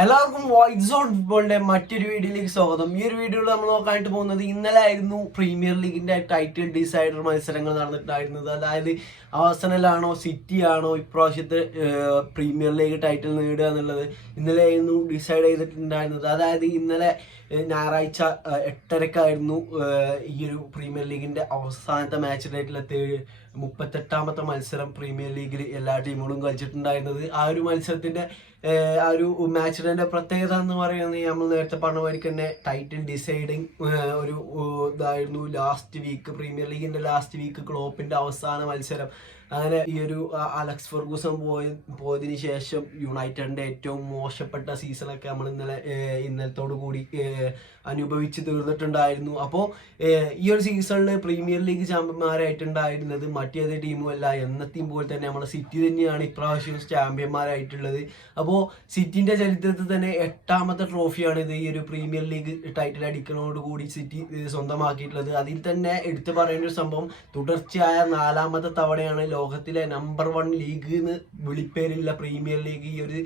എല്ലാവർക്കും white zone ഫുട്ബോളിന്റെ മറ്റൊരു വീഡിയോയിലേക്ക് സ്വാഗതം. ഈ ഒരു വീഡിയോയിൽ നമ്മൾ നോക്കാനായിട്ട് പോകുന്നത് ഇന്നലെ ആയിരുന്നു പ്രീമിയർ ലീഗിന്റെ ടൈറ്റിൽ ഡിസൈഡർ മത്സരങ്ങൾ നടന്നിട്ടുണ്ടായിരുന്നത്. അതായത് ആർസണലാണോ സിറ്റി ആണോ ഇപ്രാവശ്യത്തെ പ്രീമിയർ ലീഗ് ടൈറ്റിൽ നേടുക എന്നുള്ളത് ഇന്നലെ ആയിരുന്നു ഡിസൈഡ് ചെയ്തിട്ടുണ്ടായിരുന്നത്. അതായത് ഇന്നലെ ഞായറാഴ്ച 8:30 ഈ ഒരു പ്രീമിയർ ലീഗിന്റെ അവസാനത്തെ മാച്ച് ഡേറ്റിലെത്തി 38ാമത്തെ മത്സരം പ്രീമിയർ ലീഗിൽ എല്ലാ ടീമുകളും കളിച്ചിട്ടുണ്ടായിരുന്നത്. ആ ഒരു മത്സരത്തിന്റെ ആ ഒരു മാച്ചിന്റെ പ്രത്യേകത എന്ന് പറയുന്നത് നമ്മൾ നേരത്തെ പറഞ്ഞ മാതിരി തന്നെ ടൈറ്റിൽ ഡിസൈഡിങ് ഒരു ഇതായിരുന്നു. ലാസ്റ്റ് വീക്ക് പ്രീമിയർ ലീഗിന്റെ ലാസ്റ്റ് വീക്ക് ക്ലോപ്പിന്റെ അവസാന മത്സരം. അങ്ങനെ ഈ ഒരു അലക്സ് ഫെർഗൂസൺ പോയതിനു ശേഷം യുണൈറ്റഡിന്റെ ഏറ്റവും മോശപ്പെട്ട സീസണൊക്കെ നമ്മൾ ഇന്നലത്തോടു കൂടി അനുഭവിച്ച് തീർന്നിട്ടുണ്ടായിരുന്നു. അപ്പോൾ ഈ ഒരു സീസണിൽ പ്രീമിയർ ലീഗ് ചാമ്പ്യന്മാരായിട്ടുണ്ടായിരുന്നത് മറ്റേത് ടീമുമല്ല, എന്നത്തെയും പോലെ തന്നെ നമ്മുടെ സിറ്റി തന്നെയാണ് ഇപ്രാവശ്യം ചാമ്പ്യന്മാരായിട്ടുള്ളത്. അപ്പോൾ സിറ്റിന്റെ ചരിത്രത്തിൽ തന്നെ 8ാമത്തെ ട്രോഫിയാണ് ഇത്. ഈ ഒരു പ്രീമിയർ ലീഗ് ടൈറ്റിൽ അടിക്കുന്നതോടുകൂടി സിറ്റി സ്വന്തമാക്കിയിട്ടുള്ളത്. അതിൽ തന്നെ എടുത്തു പറയേണ്ട ഒരു സംഭവം, തുടർച്ചയായ 4ാമത്തെ തവണയാണ് ലോകത്തിലെ നമ്പർ 1 ലീഗ് എന്ന് വിളിപ്പേരുള്ള പ്രീമിയർ ലീഗ് ഈ ഒരു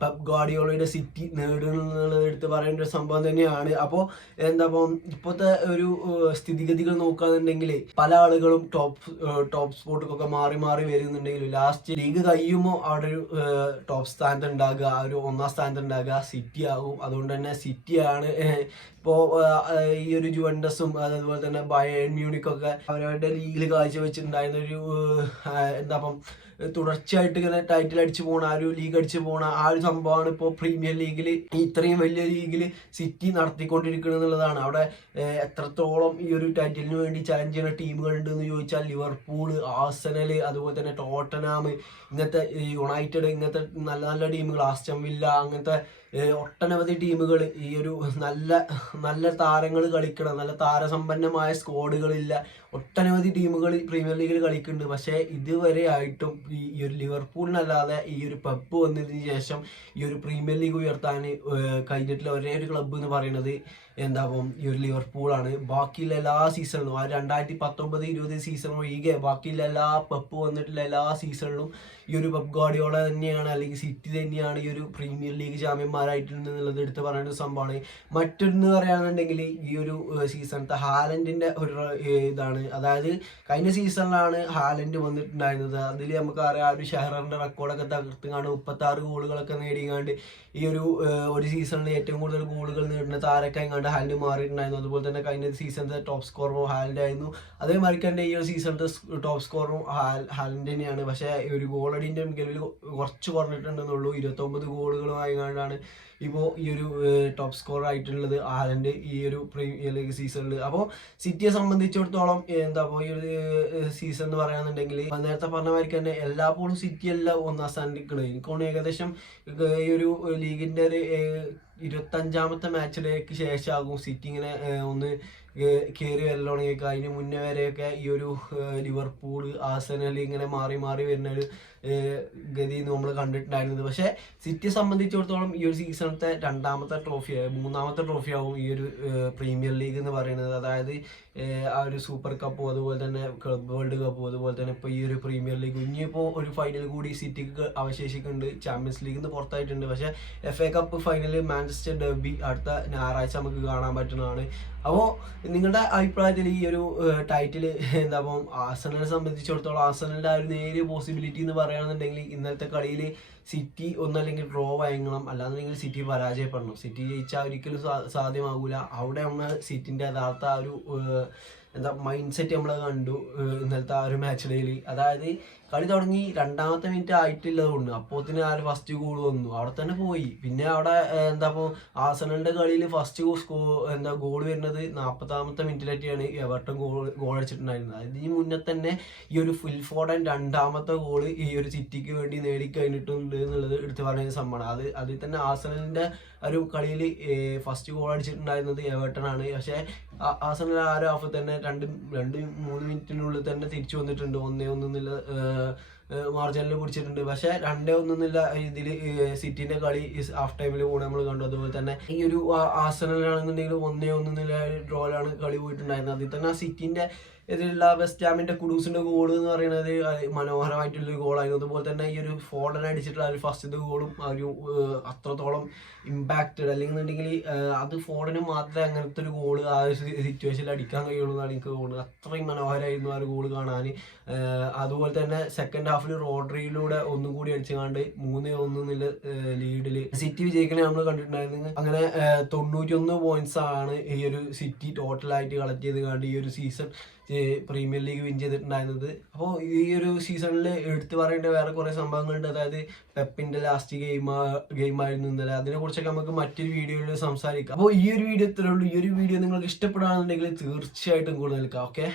പെപ് ഗാർഡിയോളയുടെ സിറ്റി നേടുന്നത് എടുത്ത് പറയേണ്ട ഒരു സംഭവം തന്നെയാണ്. അപ്പോൾ ഇപ്പോഴത്തെ ഒരു സ്ഥിതിഗതികൾ നോക്കുകയാണെന്നുണ്ടെങ്കിൽ പല ആളുകളും ടോപ്പ് സ്പോട്ടിലൊക്കെ മാറി മാറി വരുന്നുണ്ടെങ്കിലും ലാസ്റ്റ് ലീഗ് കഴിയുമ്പോൾ അവിടെ ഒരു ടോപ്പ് സ്ഥാനത്ത് ഉണ്ടാകുക, ആ ഒരു 1ാം സ്ഥാനത്ത് ഉണ്ടാകുക സിറ്റി ആകും. അതുകൊണ്ട് തന്നെ സിറ്റിയാണ് ഇപ്പോൾ ഈ ഒരു ജുവൻഡസും അതുപോലെ തന്നെ ബയേൺ മ്യൂണിക്കൊക്കെ അവരവരുടെ ലീഗിൽ കാഴ്ചവെച്ചിട്ടുണ്ടായിരുന്ന ഒരു തുടർച്ചയായിട്ട് ഇങ്ങനെ ടൈറ്റിൽ അടിച്ചു പോണ, ആ ഒരു ലീഗ് അടിച്ചു പോണ ആ ഒരു സംഭവമാണ് ഇപ്പോൾ പ്രീമിയർ ലീഗിൽ ഇത്രയും വലിയ ലീഗിൽ സിറ്റി നടത്തിക്കൊണ്ടിരിക്കുന്നത് എന്നുള്ളതാണ്. അവിടെ എത്രത്തോളം ഈ ഒരു ടൈറ്റിലിന് വേണ്ടി ചലഞ്ച് ചെയ്യുന്ന ടീമുകൾ ഉണ്ടെന്ന് ചോദിച്ചാൽ ലിവർപൂൾ, ആർസനൽ, അതുപോലെ തന്നെ ടോട്ടനാം, ഇങ്ങനത്തെ യുണൈറ്റഡ്, ഇങ്ങനത്തെ നല്ല നല്ല ടീമുകൾ, ആസ്റ്റൺ വില്ല, അങ്ങനത്തെ ഒട്ടനവധി ടീമുകൾ ഈ ഒരു നല്ല നല്ല താരങ്ങൾ കളിക്കണം, നല്ല താരസമ്പന്നമായ സ്ക്വാഡുകളില്ല ഒട്ടനവധി ടീമുകൾ പ്രീമിയർ ലീഗിൽ കളിക്കുന്നുണ്ട്. പക്ഷേ ഇതുവരെ ആയിട്ടും ഈ ഒരു ലിവർപൂളിനല്ലാതെ ഈ ഒരു പെപ്പ് വന്നതിന് ശേഷം ഈ ഒരു പ്രീമിയർ ലീഗ് ഉയർത്താൻ കഴിഞ്ഞിട്ടുള്ള ഒരേ ഒരു ക്ലബ്ബ് എന്ന് പറയുന്നത് ഈ ഒരു ലിവർപൂളാണ്. ബാക്കിയുള്ള എല്ലാ സീസണിലും, ആ 2019-20 സീസൺ ഒഴികെ ബാക്കിയുള്ള എല്ലാ പെപ്പ് വന്നിട്ടുള്ള എല്ലാ സീസണിലും ഈ ഒരു പെപ്പ് ഗാർഡിയോള തന്നെയാണ്, അല്ലെങ്കിൽ സിറ്റി തന്നെയാണ് ഈ ഒരു പ്രീമിയർ ലീഗ് ചാമ്പ്യന്മാരായിട്ടുണ്ടെന്നുള്ളത് എടുത്ത് പറയുന്ന ഒരു സംഭവമാണ്. മറ്റൊന്ന് പറയുകയാണെന്നുണ്ടെങ്കിൽ ഈ ഒരു സീസണത്തെ ഹാലൻഡിന്റെ ഒരു ഇതാണ്. അതായത് കഴിഞ്ഞ സീസണിലാണ് ഹാലൻഡ് വന്നിട്ടുണ്ടായിരുന്നത്. അതിൽ നമുക്കറിയാം ഒരു ഷെഹറിന്റെ റെക്കോർഡൊക്കെ തകർത്തുകാണ്ട് 36 ഗോളുകളൊക്കെ നേടിക്കാണ്ട് ഈ ഒരു സീസണിൽ ഏറ്റവും കൂടുതൽ ഗോളുകൾ നേടുന്ന താരൊക്കെ എങ്ങാണ്ട് ഹാലൻഡ് മാറിയിട്ടുണ്ടായിരുന്നു. അതുപോലെ തന്നെ കഴിഞ്ഞ സീസണത്തെ ടോപ്പ് സ്കോറും ഹാലൻഡ് ആയിരുന്നു. അതേമാതിരി തന്നെ ഈ ഒരു സീസണത്തെ ടോപ്പ് സ്കോറും ഹാലൻഡ് തന്നെയാണ്. പക്ഷേ ഈ ഒരു ഗോളടിന്റെ മികവിൽ കുറച്ച് കുറഞ്ഞിട്ടുണ്ടെന്നുള്ളൂ. 29 ഗോളുകളുമായിക്കാണ്ടാണ് ഇപ്പോൾ ഈ ഒരു ടോപ്പ് സ്കോർ ആയിട്ടുള്ളത് ഹാലൻഡ് ഈ ഒരു പ്രീമിയർ ലീഗ് സീസണിൽ. അപ്പോൾ സിറ്റിയെ സംബന്ധിച്ചിടത്തോളം ഈ ഒരു സീസൺ എന്ന് പറയുകയാണെന്നുണ്ടെങ്കിൽ നേരത്തെ പറഞ്ഞ മാതിരി തന്നെ എല്ലാപ്പോഴും സിറ്റി അല്ല 1ാം സ്ഥാനത്ത് നിൽക്കുന്നത്. എനിക്കൊന്ന് ഏകദേശം ഈ ഒരു ലീഗിന്റെ ഒരു 25ാമത്തെ മാച്ചിലേക്ക് ശേഷമാകും സിറ്റി ഇങ്ങനെ ഒന്ന് കയറി വരലോണെങ്കിൽ. അതിന് മുന്നേ വരെയൊക്കെ ഈ ഒരു ലിവർപൂൾ, ആർസനൽ ഇങ്ങനെ മാറി മാറി വരുന്ന ഒരു ഗതി നമ്മൾ കണ്ടിട്ടുണ്ടായിരുന്നത്. പക്ഷേ സിറ്റിയെ സംബന്ധിച്ചിടത്തോളം ഈ ഒരു സീസണത്തെ 2ാമത്തെ ട്രോഫിയാവും, 3ാമത്തെ ട്രോഫിയാവും ഈ ഒരു പ്രീമിയർ ലീഗ് എന്ന് പറയുന്നത്. അതായത് ആ ഒരു സൂപ്പർ കപ്പും അതുപോലെ തന്നെ ക്ലബ് വേൾഡ് കപ്പും അതുപോലെ തന്നെ ഇപ്പോൾ ഈ ഒരു പ്രീമിയർ ലീഗ്. ഇനിയിപ്പോൾ ഒരു ഫൈനൽ കൂടി സിറ്റിക്ക് അവശേഷിക്കുന്നുണ്ട്. ചാമ്പ്യൻസ് ലീഗിൽ നിന്ന് പുറത്തായിട്ടുണ്ട്. പക്ഷേ FA cup final Manchester derby അടുത്ത ഞായറാഴ്ച നമുക്ക് കാണാൻ പറ്റുന്നതാണ്. അപ്പോൾ നിങ്ങളുടെ അഭിപ്രായത്തിൽ ഈ ഒരു ടൈറ്റിൽ ആർസണലിനെ സംബന്ധിച്ചിടത്തോളം ആർസണലിന്റെ ആ ഒരു നേരിയ പോസിബിലിറ്റി എന്ന് പറയുകയാണെന്നുണ്ടെങ്കിൽ ഇന്നലത്തെ കളിയിൽ സിറ്റി ഒന്നല്ലെങ്കിൽ ഡ്രോ വഴങ്ങണം, അല്ലാന്നുണ്ടെങ്കിൽ സിറ്റി പരാജയപ്പെടണം. സിറ്റി ജയിച്ചാൽ ഒരിക്കലും സാധ്യമാകൂല. അവിടെ നമ്മൾ സിറ്റിന്റെ യഥാർത്ഥ ആ ഒരു മൈൻഡ് സെറ്റ് നമ്മൾ കണ്ടു ഇന്നലത്തെ ആ ഒരു മാച്ച് ഡേയിൽ. അതായത് കളി തുടങ്ങി 2ാമത്തെ മിനിറ്റ് ആയിട്ടുള്ളത് കൊണ്ട് അപ്പോത്തിന് ആ ഫസ്റ്റ് ഗോൾ വന്നു, അവിടെ തന്നെ പോയി. പിന്നെ അവിടെ ആർസണലിന്റെ കളിയിൽ ഫസ്റ്റ് ഗോൾ വരുന്നത് 40ാമത്തെ മിനിറ്റിലായിട്ടാണ് എവർട്ടൺ ഗോൾ അടിച്ചിട്ടുണ്ടായിരുന്നത്. അതിന് മുന്നേ തന്നെ ഈ ഒരു ഫിൽ ഫോഡൻ 2ാമത്തെ ഗോൾ ഈ ഒരു സിറ്റിക്ക് വേണ്ടി നേടിക്കഴിഞ്ഞിട്ടുണ്ട് എന്നുള്ളത് എടുത്തു പറയുന്ന സംഭവമാണ്. അതിൽ തന്നെ ആർസണലിന്റെ ഒരു കളിയിൽ ഫസ്റ്റ് ഗോൾ അടിച്ചിട്ടുണ്ടായിരുന്നത് എവർട്ടൺ ആണ്. പക്ഷേ ആർസണൽ ആ ഒരു ഹാഫ് തന്നെ 2-3 മിനിറ്റിനുള്ളിൽ തന്നെ തിരിച്ചു വന്നിട്ടുണ്ട്. 1-1 മാർജിനിൽ പിടിച്ചിട്ടുണ്ട്. പക്ഷെ 2-1 ഇതിൽ സിറ്റിന്റെ കളി ഹാഫ് ടൈമിൽ കൂടെ നമ്മൾ കണ്ടു. അതുപോലെ തന്നെ ഈ ഒരു ആർസണലാണെന്നുണ്ടെങ്കിൽ 1-1 ഡ്രോയിലാണ് കളി പോയിട്ടുണ്ടായിരുന്നത്. അതിൽ തന്നെ ആ സിറ്റിന്റെ ഇതിലുള്ള വെസ്റ്റ് ഹാമിന്റെ കുഡൂസിന്റെ ഗോൾ എന്ന് പറയുന്നത് മനോഹരമായിട്ടുള്ളൊരു ഗോളായിരുന്നു. അതുപോലെ തന്നെ ഈ ഒരു ഫോർഡൻ അടിച്ചിട്ടുള്ള ഒരു ഫസ്റ്റത്തെ ഗോളും ഒരു അത്രത്തോളം ഇമ്പാക്റ്റഡ് അല്ലെങ്കിൽ അത് ഫോർഡന് മാത്രമേ അങ്ങനത്തെ ഒരു ഗോള് ആ ഒരു സിറ്റുവേഷനിൽ അടിക്കാൻ കഴിയുള്ളൂ എന്നാണ് എനിക്ക് തോന്നുന്നത്. അത്രയും മനോഹരമായിരുന്നു ആ ഒരു ഗോള് കാണാൻ. അതുപോലെ തന്നെ സെക്കൻഡ് ഹാഫിൽ റോഡ്രിയിലൂടെ ഒന്നും കൂടി അടിച്ചുകൊണ്ട് 3-1 ലീഡിൽ സിറ്റി വിജയിക്കണേ നമ്മൾ കണ്ടിട്ടുണ്ടായിരുന്നു. അങ്ങനെ 91 പോയിന്റ്സ് ആണ് ഈ ഒരു സിറ്റി ടോട്ടലായിട്ട് കളക്ട് ചെയ്ത് കണ്ട് ഈ ഒരു സീസൺ പ്രീമിയർ ലീഗ് വിൻ ചെയ്തിട്ടുണ്ടായിരുന്നത്. അപ്പോൾ ഈ ഒരു സീസണിൽ എടുത്തു പറയേണ്ട വേറെ കുറേ സംഭവങ്ങളുണ്ട്. അതായത് പെപ്പിന്റെ ലാസ്റ്റ് ഗെയിമായിരുന്നു ഇന്നലെ. അതിനെക്കുറിച്ചൊക്കെ നമുക്ക് മറ്റൊരു വീഡിയോയിൽ സംസാരിക്കാം. അപ്പോൾ ഈ ഒരു വീഡിയോ ഇത്രേ ഉള്ളൂ. ഈ ഒരു വീഡിയോ നിങ്ങൾക്ക് ഇഷ്ടപ്പെടുകയാണെന്നുണ്ടെങ്കിൽ തീർച്ചയായിട്ടും കൂടുതൽ നിൽക്കാം. ഓക്കെ.